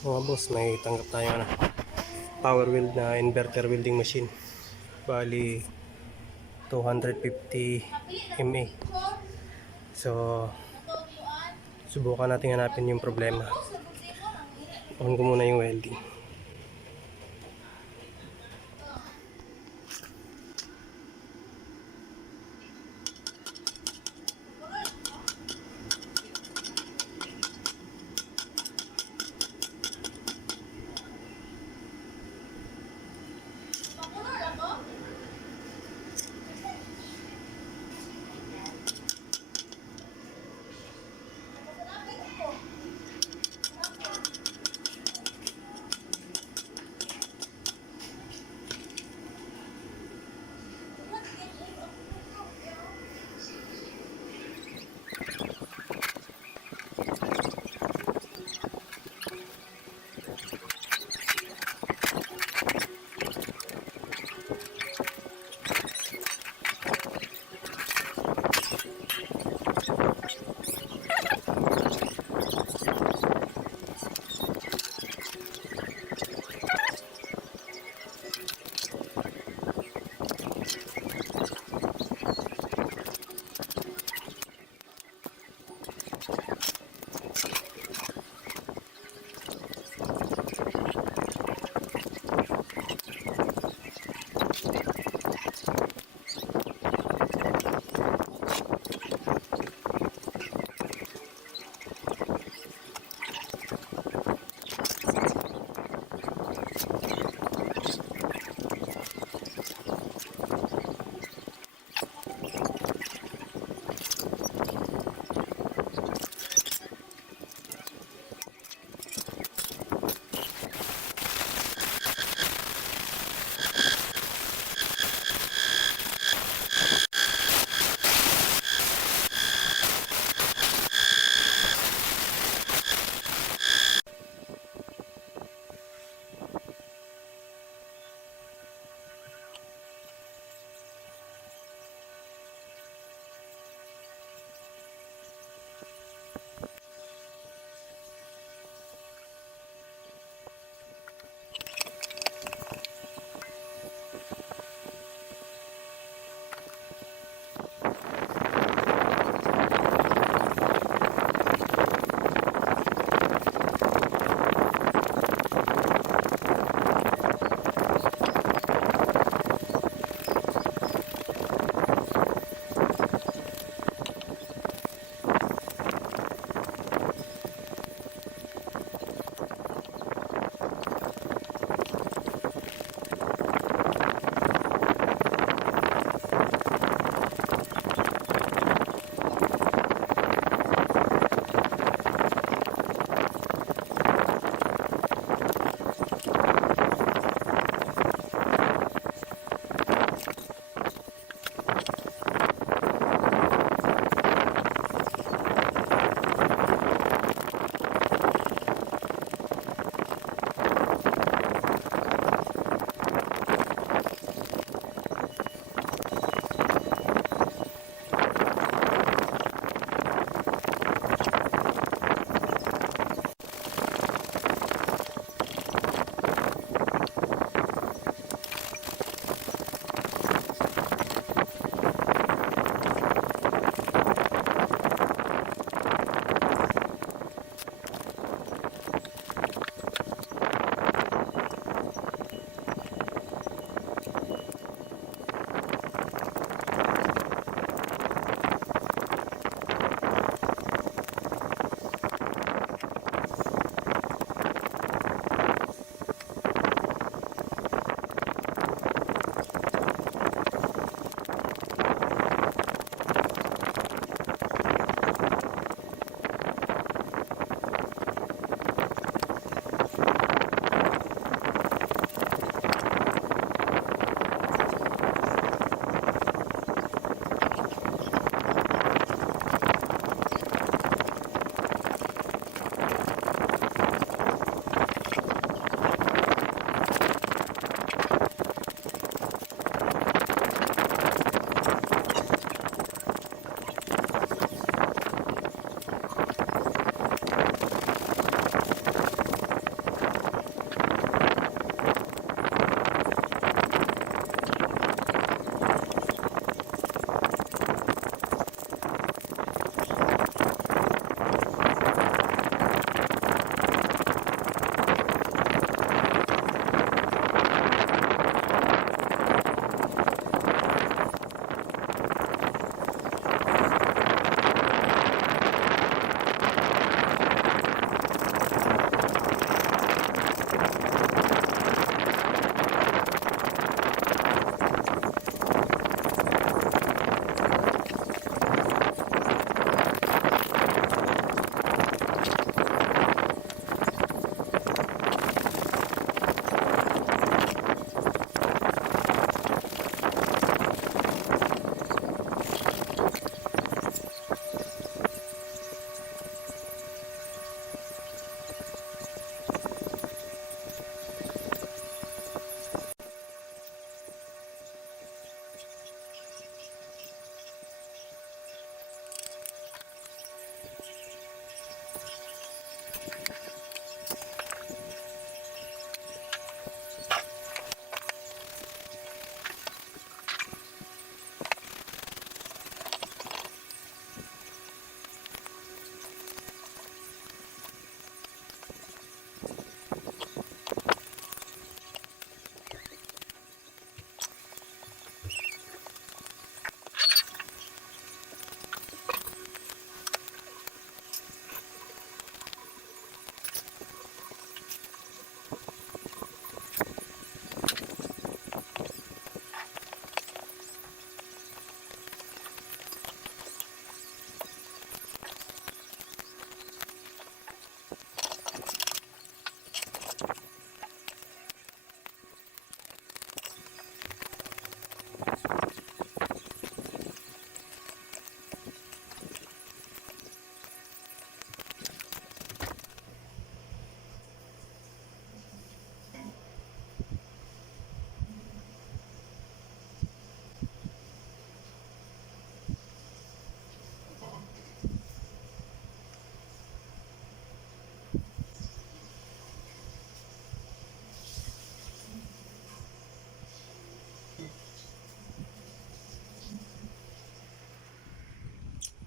Mga boss, may tanggap tayo na Powerweld na inverter welding machine. Bali 250 mA. So subukan natin hanapin yung problema. On ko muna yung welding.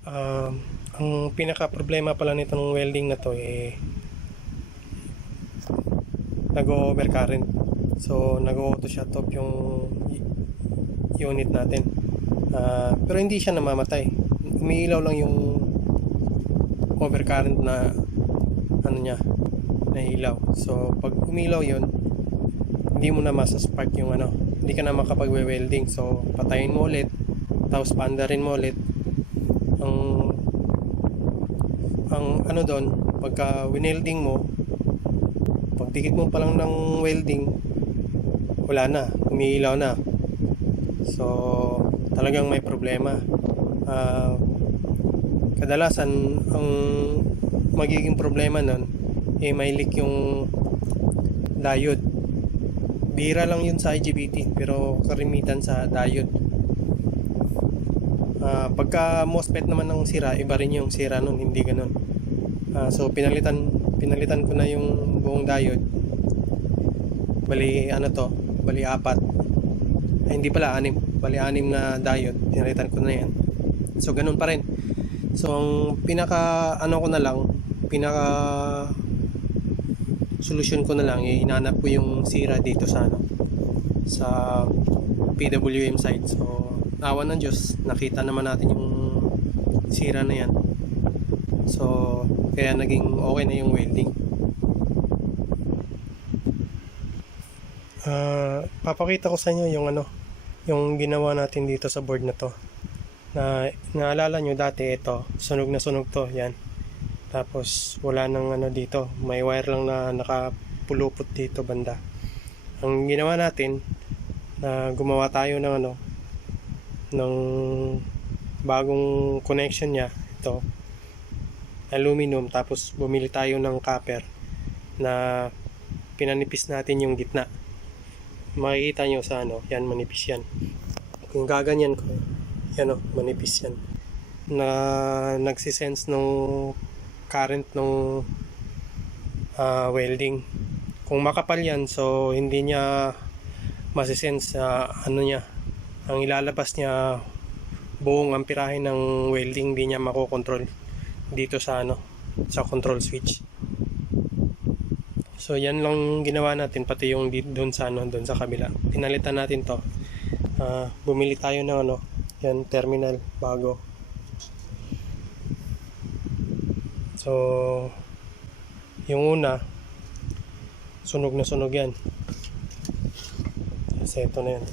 Ang pinaka problema pala nitong welding na to nag-overcurrent. So nag-auto shut off yung unit natin. Pero hindi siya namamatay. Umiilaw lang yung overcurrent na ano niya, na ilaw. So pag umilaw yun, hindi mo na masaspark yung ano, hindi ka na makapag-welding. So patayin mo ulit, tapos paandarin mo ulit. Ang ano doon, pagka winelding mo, pagdikit mo pa lang ng welding, wala na, umiilaw na. So talagang may problema. Kadalasan ang magiging problema nun may leak yung diode. Bihira lang yun sa IGBT, pero karimitan sa diode. Pagka MOSFET naman ng sira, iba rin yung sira nun, hindi ganun. So pinalitan ko na yung buong diode. Bali ano to, bali 4. Ay hindi pala, 6. Bali 6 na diode, pinalitan ko na yan. So ganun pa rin. So ang pinaka ano ko na lang, pinaka solusyon ko na lang, inanap ko yung sira dito sa ano, sa PWM side. So awan ng Diyos, nakita naman natin yung sira na yan. So kaya naging okay na yung welding. Papakita ko sa inyo yung ano, yung ginawa natin dito sa board na to. Na naalala nyo dati, ito sunog na sunog to, yan. Tapos wala nang ano dito, may wire lang na nakapulupot dito banda. Ang ginawa natin, na gumawa tayo ng ano, ng bagong connection niya, ito aluminum, tapos bumili tayo ng copper na pinanipis natin yung gitna. Makikita nyo sa ano, yan, manipis yan. Kung gaganyan ko, yan o, manipis yan, na nagsisense nung current nung welding. Kung makapal yan, so hindi niya masisense ano niya, ang ilalabas niya buong amperahe ng welding, hindi niya makokontrol dito sa ano, sa control switch. So yan lang ginawa natin, pati yung doon sa ano, doon sa kabila. Pinalitan natin to. Bumili tayo ng ano, yan, terminal bago. So yung una, sunog na sunog yan. Kasi ito na yan.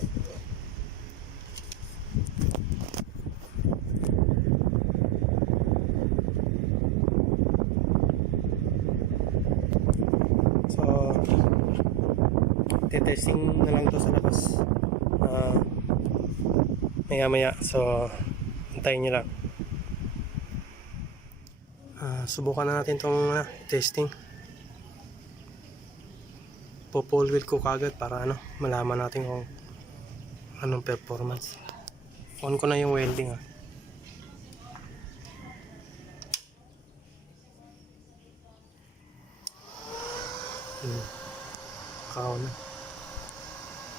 So testing na lang to sa labas maya maya. So antayin nyo lang. Subukan na natin itong testing. Po-pole wheel ko kagad para ano, malaman natin kung anong performance. On ko na yung welding Kao na.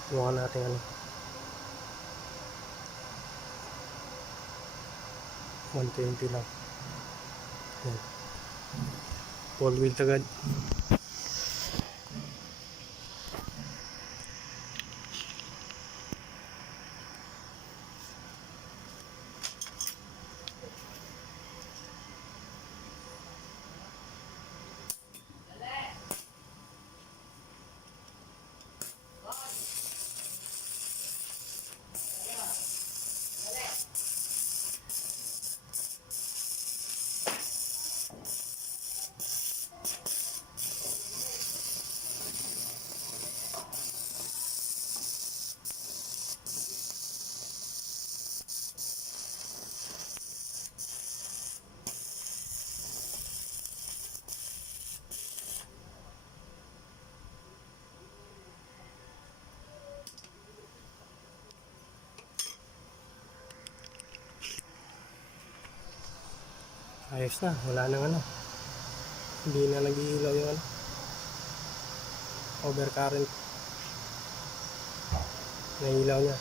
Subukan natin ano, 120 lang. Pole wheel agad. Ayos na, wala nang ano, hindi na nag-iilaw yung ano, overcurrent, nailaw niya.